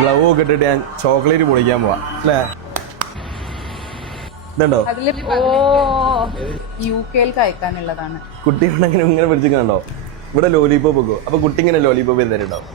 Glove ഒക്കെ ഇട്ടിട്ട് ഞാൻ ചോക്ലേറ്റ് പൊളിക്കാൻ പോവാ അല്ലേ? ഇതുണ്ടോ UK അയക്കാനുള്ളതാണ്. കുട്ടികളുണ്ടെങ്കിലും ഇങ്ങനെ പിടിച്ചിട്ടുണ്ടോ? ഇവിടെ ലോലിപോപ്പ് വെക്കും. അപ്പൊ കുട്ടി ഇങ്ങനെ ലോലിപോപ്പ് തരുന്നുണ്ടാവും.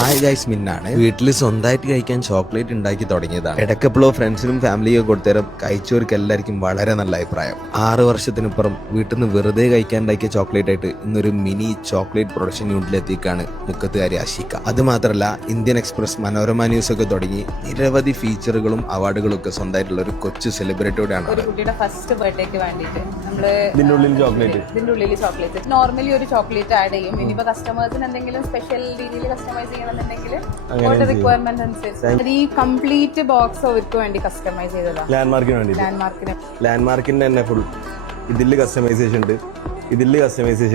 ഹായ് ഗൈസ്, മിന്നാണ്. വീട്ടിൽ സ്വന്തമായിട്ട് കഴിക്കാൻ ചോക്ലേറ്റ് ഉണ്ടാക്കി തുടങ്ങിയതാണ്. ഇടയ്ക്കെപ്പോഴോ ഫ്രണ്ട്സിനും ഫാമിലിയൊക്കെ കൊടുത്തരം കഴിച്ചവർക്ക് എല്ലാവർക്കും വളരെ നല്ല അഭിപ്രായം. 6 വർഷത്തിനുപ്പുറം വീട്ടിൽ നിന്ന് വെറുതെ കഴിക്കാൻ ഉണ്ടാക്കിയ ചോക്ലേറ്റ് ആയിട്ട് ഇന്നൊരു മിനി ചോക്ലേറ്റ് പ്രൊഡക്ഷൻ യൂണിറ്റിലെത്തിക്കാണ് മുക്കത്തുകാരി ആഷിക. അത് മാത്രമല്ല, ഇന്ത്യൻ എക്സ്പ്രസ്, മനോരമ ന്യൂസ് ഒക്കെ തുടങ്ങി നിരവധി ഫീച്ചറുകളും അവാർഡുകളും ഒക്കെ സ്വന്തമായിട്ടുള്ള ഒരു കൊച്ചു സെലിബ്രിറ്റിയോടെയാണ്. ഒരു കുട്ടിയുടെ ഫസ്റ്റ് ബർത്ത്ഡേക്ക് വേണ്ടിയിട്ട് നമ്മള് ഇതിന്റെ ഉള്ളിൽ ചോക്ലേറ്റ് നോർമലി ഒരു ചോക്ലേറ്റ് ആഡ് ചെയ്യും. ഇനിയിപ്പോ കസ്റ്റമേഴ്സിന് എന്തെങ്കിലും സ്പെഷ്യൽ രീതിയിൽ കസ്റ്റമൈസ് ചെയ്യണമെന്നുണ്ടെങ്കിൽ ഓരോ റിക്വയർമെന്റ് അനുസരിച്ച് ഈ കംപ്ലീറ്റ് ബോക്സ് അവർക്ക് വേണ്ടി കസ്റ്റമൈസ് ചെയ്തതാണ്. ലാൻഡ്മാർക്കിന് വേണ്ടി ലാൻഡ്മാർക്കിന്റെ തന്നെ ഫുൾ ഇതില് കസ്റ്റമൈസേഷൻ ഉണ്ട്,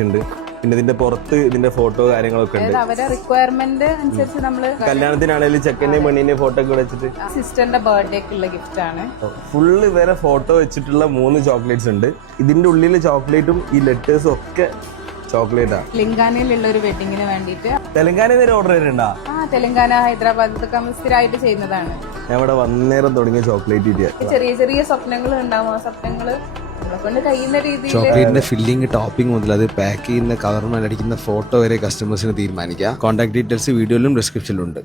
ഉണ്ട്. പിന്നെ ഇതിന്റെ പുറത്ത് ഇതിന്റെ ഫോട്ടോ കാര്യങ്ങളൊക്കെ ഉണ്ട്. അവരുടെ റിക്വയർമെന്റ് അനുസരിച്ച് നമ്മള് കല്യാണത്തിനാണെങ്കിലും ചെക്കന്റെയും പെണ്ണിന്റെയും ഫോട്ടോ ഒക്കെ വെച്ചിട്ട് സിസ്റ്ററിന്റെ ബർത്ത്ഡേക്കുള്ള ഗിഫ്റ്റ് ആണ്. ഫുള്ള് വേറെ ഫോട്ടോ വെച്ചിട്ടുള്ള 3 ചോക്ലേറ്റ്സ് ഉണ്ട്. ഇതിന്റെ ഉള്ളില് ചോക്ലേറ്റും ഈ ലെറ്റേഴ്സും ഒക്കെ ചോക്ലേറ്റാ. തെലങ്കാനയിലുള്ള ഒരു വെഡിങ്ങിന് വേണ്ടിയിട്ട്. തെലങ്കാനയിൽ ഓർഡർ ചെയ്തിട്ടുണ്ടാ? തെലങ്കാന, ഹൈദരാബാദ് ഇതൊക്കെ സ്ഥിരമായിട്ട് ചെയ്യുന്നതാണ്. ഞാൻ ഇവിടെ വന്നേരം തുടങ്ങിയ ചോക്ലേറ്റ് ചെറിയ ചെറിയ സ്വപ്നങ്ങൾ ഉണ്ടാവും. ആ സ്വപ്നങ്ങള് നമ്മളെ കൊണ്ട് കഴിയുന്ന രീതിയിൽ ചോക്ലേറ്റിന്റെ ഫില്ലിംഗ്, ടോപ്പിംഗ് മുതൽ അത് പാക്ക് ചെയ്യുന്ന കവർമേൽ അടിക്കുന്ന ഫോട്ടോ വരെ കസ്റ്റമേഴ്സിന് തീരുമാനിക്കാം. കോൺടാക്ട് ഡീറ്റെയിൽസ് വീഡിയോയിലും ഡിസ്ക്രിപ്ഷനിലും ഉണ്ട്.